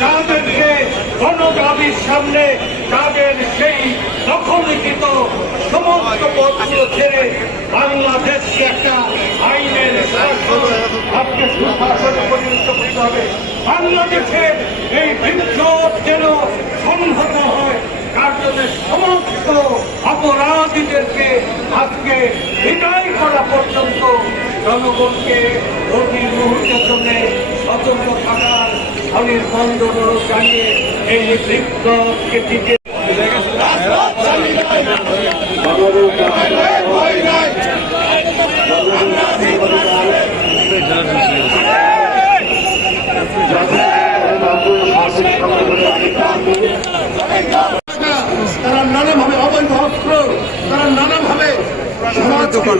যাদেরকে গণদাবির সামনে, তাদের সেই দখলিখিত সমস্ত পথগুলো ছেড়ে বাংলাদেশকে একটা আইনের আজকে সুশাসনে পরিণত করতে হবে। বাংলাদেশের এই বিপ্লব যেন সংহত হয়, তার জন্য সমস্ত অপরাধীদেরকে আজকে বিদায় করা পর্যন্ত জনগণকে প্রতি মুহূর্তের জন্য সতর্ক থাকার অনির্বন্ধ অনুরোধ জানিয়ে এই বিপ্লবকে টিকে তারা নানাভাবে অবৈধ অস্ত্র, তারা নানাভাবে সমাজকে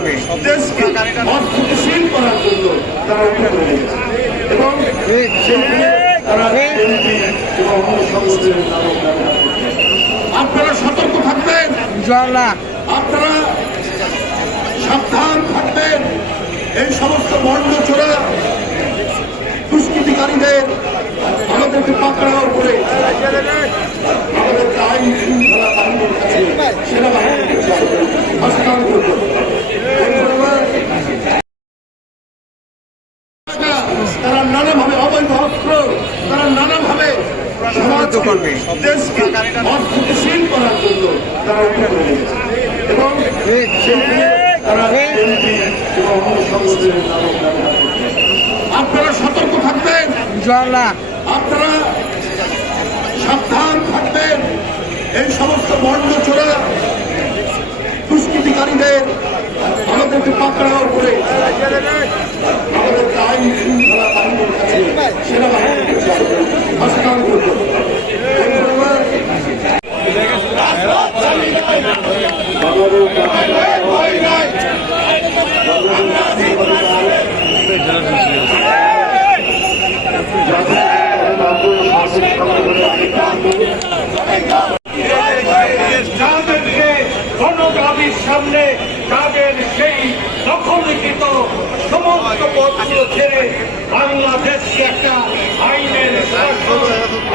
দেশকে অস্থিতিশীল করার জন্য তারা এবং করছে। আপনারা সতর্ক থাকবেন। আপনারা সাবধান থাকবেন। এই সমস্ত বর্ণ চোরা দুষ্কৃতিকারীদের আমাদেরকে পাকড়াও তারা নানাভাবে অবৈধ অস্ত্র তারা নানাভাবে দেশকে অস্থিতিশীল করার জন্য তারা এবং তারা করছে। আপনারা সতর্ক থাকবেন। আপনারা সাবধান থাকবেন। এই সমস্ত বর্ণ চোরা দুষ্কৃতিকারীদের আমাদেরকে পাকড়াও করে তাদের সেই দখলিখিত সমস্ত পথগুলো ছেড়ে বাংলাদেশকে একটা আইনের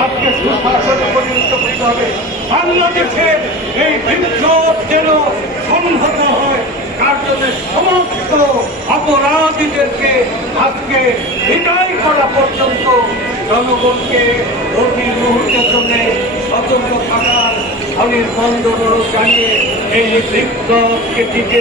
আজকে সুশাসনে পরিণত করতে হবে। বাংলাদেশের এই বিপ্লব যেন সংহত হয়, তার জন্য সমস্ত অপরাধীদেরকে আজকে বিদায় করা পর্যন্ত জনগণকে প্রতি মুহূর্তের জন্য সতর্ক থাকার অনির্বন্ধ অনুরোধ জানিয়ে এই বিপ্লবকে টিকে